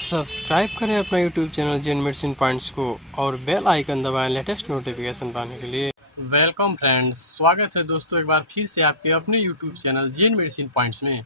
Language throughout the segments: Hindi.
सब्सक्राइब करें अपना यूट्यूब चैनल जेन मेडिसिन पॉइंट्स को और बेल आइकन दबाएं लेटेस्ट नोटिफिकेशन पाने के लिए। वेलकम फ्रेंड्स, स्वागत है दोस्तों एक बार फिर से आपके अपने यूट्यूब चैनल जेन मेडिसिन पॉइंट्स में,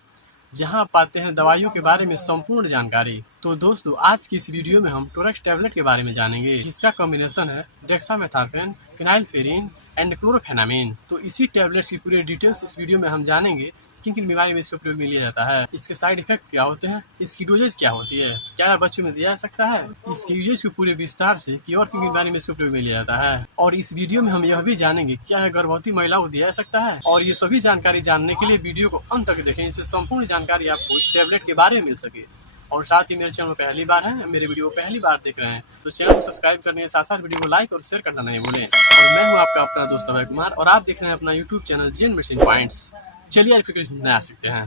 जहां आप पाते हैं दवाइयों के बारे में संपूर्ण जानकारी। तो दोस्तों आज की इस वीडियो में हम टोरेक्स टैबलेट के बारे में जानेंगे, जिसका कॉम्बिनेशन है डेक्सामेथासोन, फिनाइलफेरिन एंड क्लोरोफेनामिन। तो इसी टैबलेट्स की पूरी डिटेल्स इस वीडियो में हम जानेंगे। किन किन बीमारी में इसका प्रयोग में लिया जाता है, इसके साइड इफेक्ट क्या होते हैं, इसकी डोजेज क्या होती है, क्या बच्चों में दिया जा सकता है, इसकी यूजेज को पूरे विस्तार से कि और किन बीमारी में इसका प्रयोग में लिया जाता है। और इस वीडियो में हम यह भी जानेंगे क्या है गर्भवती महिलाओं को दिया जा सकता है। और ये सभी जानकारी जानने के लिए वीडियो को अंत तक देखें, इससे संपूर्ण जानकारी आपको इस टैबलेट के बारे में मिल सके। और साथ ही मेरे चैनल में पहली बार है, मेरे वीडियो को पहली बार देख रहे हैं तो चैनल को सब्सक्राइब करने के साथ साथ वीडियो को लाइक और शेयर करना नहीं भूलें। और मैं हूं आपका अपना दोस्त अभय कुमार और आप देख रहे हैं अपना यूट्यूब चैनल जेन मेडिसिन पॉइंट्स। चलिए फिर नया सीखते हैं।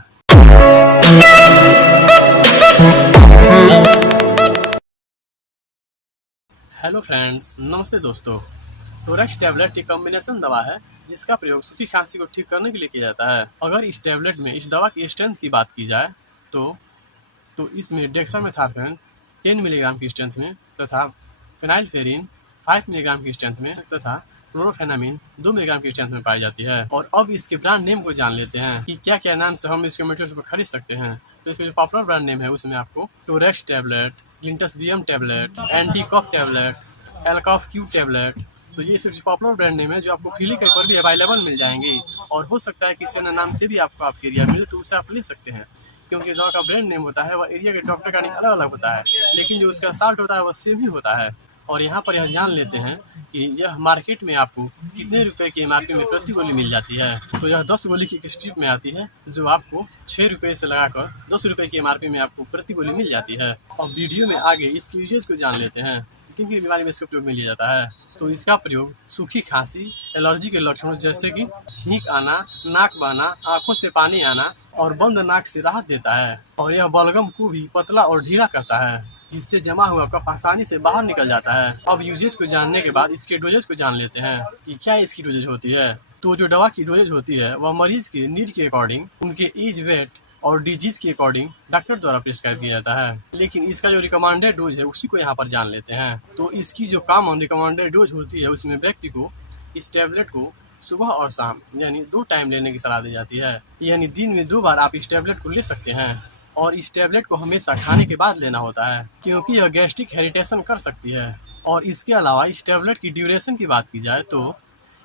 हेलो फ्रेंड्स, नमस्ते दोस्तों। टोरेक्स टैबलेट एक कॉम्बिनेशन दवा है जिसका प्रयोग सूखी खांसी को ठीक करने के लिए किया जाता है। अगर इस टैबलेट में इस दवा की स्ट्रेंथ की बात की जाए तो इसमें डेक्सामेथासोन 10 मिलीग्राम की स्ट्रेंथ में तथा फिनाइलफेरिन 5 मिलीग्राम की स्ट्रेंथ में तथा क्लोरोफेनामिन 2 मिलीग्राम की स्ट्रेंथ में पाई जाती है। और अब इसके ब्रांड नेम को जान लेते हैं कि क्या क्या नाम से हम इसके मेटेरियल को खरीद सकते हैं। तो इसका जो पॉपुलर ब्रांड नेम है उसमें आपको Torex tablet, Lintus BM tablet, anti cough tablet, एल्कॉफ क्यू टैबलेट। तो ये सिर्फ पॉपुलर ब्रांड नेम है जो आपको क्लिनिक पर भी अवेलेबल मिल जाएंगे। और हो सकता है किसी अन्य नाम से भी आपको आपके एरिया मिले तो उसे आप ले सकते हैं, क्योंकि दवा का ब्रांड नेम होता है वह एरिया के डॉक्टर का नहीं अलग अलग होता है, लेकिन जो उसका साल्ट होता है वह सेम ही होता है। और यहाँ पर यह जान लेते हैं कि यह मार्केट में आपको कितने रुपए की एमआरपी में प्रति गोली मिल जाती है। तो यह 10 गोली की एक स्ट्रिप में आती है जो आपको 6 रुपये से लगाकर 10 रुपये की एमआरपी में आपको प्रति गोली मिल जाती है। और वीडियो में आगे इसकी यूजेज को जान लेते हैं, किन किन बीमारी में इसका प्रयोग में लिया जाता है। तो इसका प्रयोग सूखी खांसी, एलर्जी के लक्षणों जैसे कि छींक आना, नाक बहना, आंखों से पानी आना और बंद नाक से राहत देता है। और यह बलगम को भी पतला और ढीला करता है, जिससे जमा हुआ कफ आसानी से बाहर निकल जाता है। अब यूजेज को जानने के बाद इसके डोजेज को जान लेते हैं कि क्या इसकी डोजेज होती है। तो जो दवा की डोजेज होती है वह मरीज के नीड के अकॉर्डिंग, उनके एज, वेट और डिजीज के अकॉर्डिंग डॉक्टर द्वारा प्रिस्क्राइब किया जाता है। लेकिन इसका जो रिकमेंडेड डोज है उसी को यहाँ पर जान लेते हैं। तो इसकी जो कॉमन रिकमेंडेड डोज होती है उसमें व्यक्ति को इस टैबलेट को सुबह और शाम यानी 2 टाइम लेने की सलाह दी जाती है। यानी दिन में 2 बार आप इस टैबलेट को ले सकते हैं। और इस टैबलेट को हमेशा खाने के बाद लेना होता है, क्योंकि यह गैस्ट्रिक इरिटेशन कर सकती है। और इसके अलावा इस टैबलेट की ड्यूरेशन की बात की जाए तो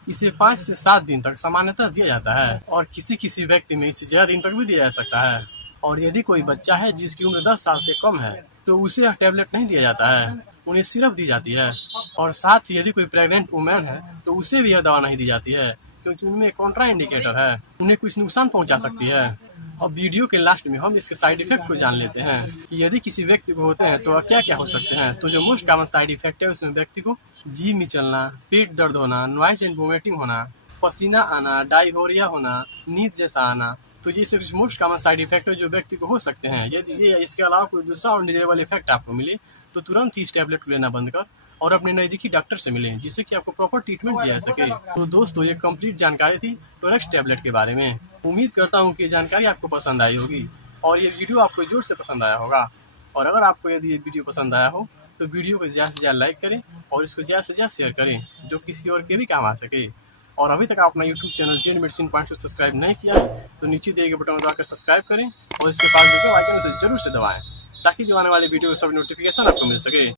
इसे 5 से 7 दिन तक सामान्यतः दिया जाता है, और किसी किसी व्यक्ति में इसे ज़्यादा दिन तक भी दिया जा सकता है। और यदि कोई बच्चा है जिसकी उम्र 10 साल से कम है तो उसे यह टैबलेट नहीं दिया जाता है, उन्हें सिर्फ दी जाती है। और साथ ही यदि कोई प्रेग्नेंट वुमेन है तो उसे भी यह दवा नहीं दी जाती है, क्योंकि उनमें कॉन्ट्रा इंडिकेटर है, उन्हें कुछ नुकसान पहुंचा सकती है। अब वीडियो के लास्ट में हम इसके साइड इफेक्ट को जान लेते हैं कि यदि किसी व्यक्ति को होते हैं तो क्या क्या हो सकते हैं। तो जो मोस्ट कॉमन साइड इफेक्ट है उसमें व्यक्ति को जी मिचलना, पेट दर्द होना, नॉइज एंड वोमिटिंग होना, पसीना आना, डायरिया होना, नींद जैसा आना। तो ये सिर्फ मोस्ट कॉमन साइड इफेक्ट है जो व्यक्ति को हो सकते हैं। यदि ये इसके अलावा कोई दूसरा और डिजेबल इफेक्ट आपको मिले तो तुरंत ही इस टैबलेट को लेना बंद कर और अपने नज़दीकी डॉक्टर से मिलें, जिससे कि आपको प्रॉपर ट्रीटमेंट दिया जा सके। तो दोस्तों ये कंप्लीट जानकारी थी टोरेक्स टैबलेट के बारे में। उम्मीद करता हूँ कि जानकारी आपको पसंद आई होगी और ये वीडियो आपको जोर से पसंद आया होगा। और अगर आपको यदि ये वीडियो पसंद आया हो तो वीडियो को ज़्यादा से ज़्यादा लाइक करें और इसको ज़्यादा से ज़्यादा शेयर करें, जो किसी और के भी काम आ सके। और अभी तक आप अपना यूट्यूब चैनल जेन मेडिसिन पॉइंट को सब्सक्राइब नहीं किया है तो नीचे दिए गए बटन दबाकर सब्सक्राइब करें और इसके पास जो आइकन उसे जरूर से दबाएं, ताकि जो आने वाली वीडियो सब नोटिफिकेशन आपको मिल सके।